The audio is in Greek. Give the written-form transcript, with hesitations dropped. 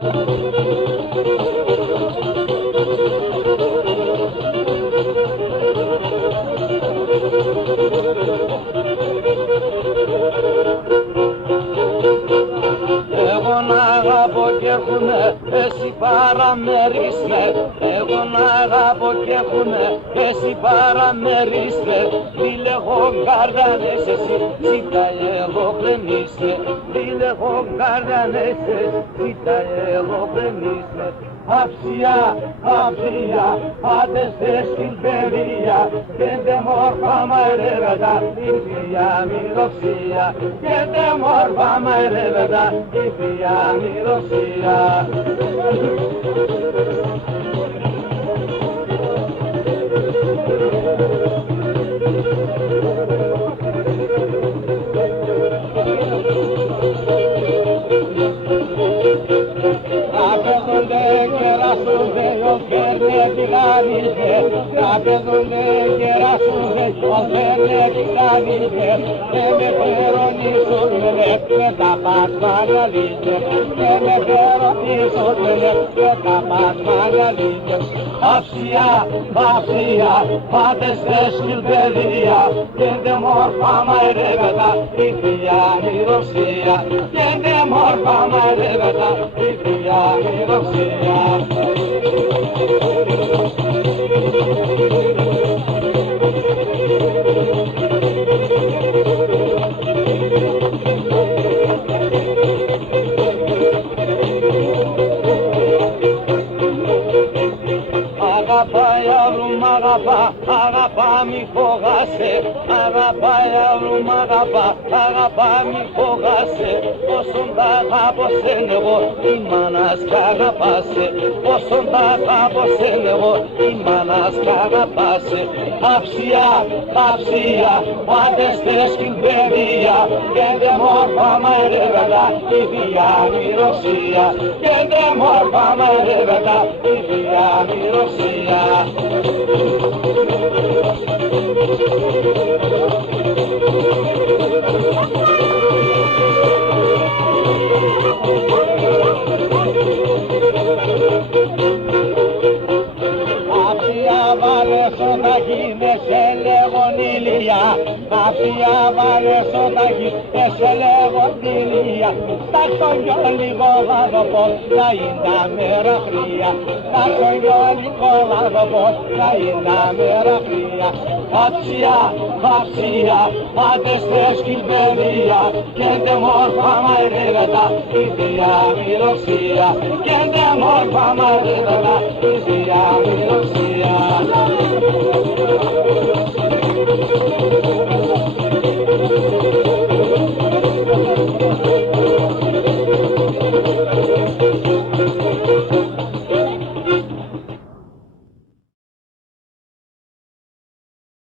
Εγώ να αγαπώ κι έχουνε, εσύ παραμερίστε. Εγώ να αγαπώ κι έχουνε, εσύ παραμερίστε. Τι λέγω καρδανές εσύ, ζήτα εγώ κρεμίστε. Τι λέγω καρδανές εσύ, ζήτα εγώ κρεμίστε. Αψιά, αψιά, πάντες στην παιδεία, πέντε μόρφα μαϊρεύετα, η θεία μυροψία. Πέντε μόρφα μαϊρεύετα, η θεία μυροψία. Τραπέζονται και ρασούνται, ο φέρνε τη γανίζε. Τραπέζονται και ρασούνται, ο φέρνε τη γανίζε. Και με φερονίζουνε με τα πασμάνια λίζε. Και με φερονίζουνε με τα πασμάνια λίζε. Αψιά, αψιά, πάντες στην παιδεία, πέντε μόρφα μαϊρεύετα, η θεία μυροψία. Πέντε μόρφα μαϊρεύετα, η θεία μυροψία. Αγαπάει αυρούμ αγαπά, αγαπά μη φοβάσαι. Αγαπάει αυρούμ αγαπά, αγαπά μη φοβάσαι. Όσον τα αγαπώ σεν εγώ, η μάνας κι αγαπάσαι. Όσον τα αγαπώ σεν εγώ, η μάνας κι αγαπάσαι. Αψιά, αψιά, πάντες στην παιδεία, πέντε μόρφα μαϊρεύετα, η θεία μυροψία. Πέντε μόρφα μαϊρεύετα, η θεία μυροψία. Αψιά βάλες όταν γίνεσαι λεγονίλια. Αψιά βάλες όταν γίνεσαι λεγονίλια. Τάξον δυο λίγο βάδοπο να είναι τα μέρα χρία. Τάξον δυο λίγο βάδοπο να είναι τα μέρα χρία. Αψιά, αψιά, πάντες στην παιδεία, πέντε μόρφα μαϊρεύετα, η θεία μυροψία. Πέντε μόρφα μαϊρεύετα, η θεία μυροψία.